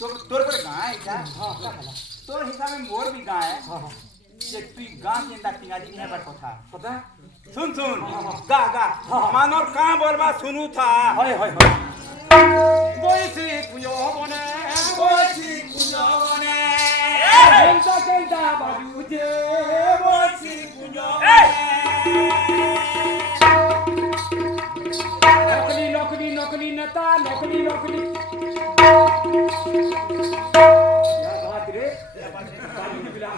तोर पर गाय क्या तोर हिसाब में मोर भी गाय ये तू गां केंदा पिंगाजी के पर कथा पता सुन सुन गा गा मानर का बोलबा सुनु था होय होय होय बोइसी कुयो बने केंदा केंदा बाजू जे बोइसी कुयो नौकरी नौकरी नता नौकरी क्या बात रे बाजू की बिला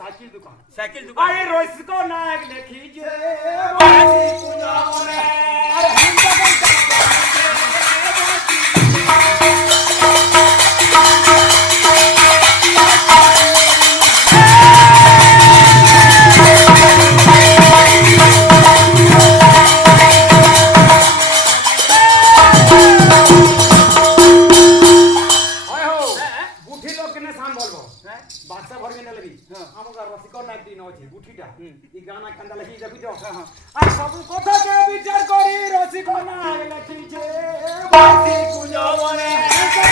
साइकिल दुकान अरे रोइस को नायक लिखीजे बोसी कुनो रे अरे हम सब कथा के विचार करी रसिको नायक लिखीजे बोसी कुनो रे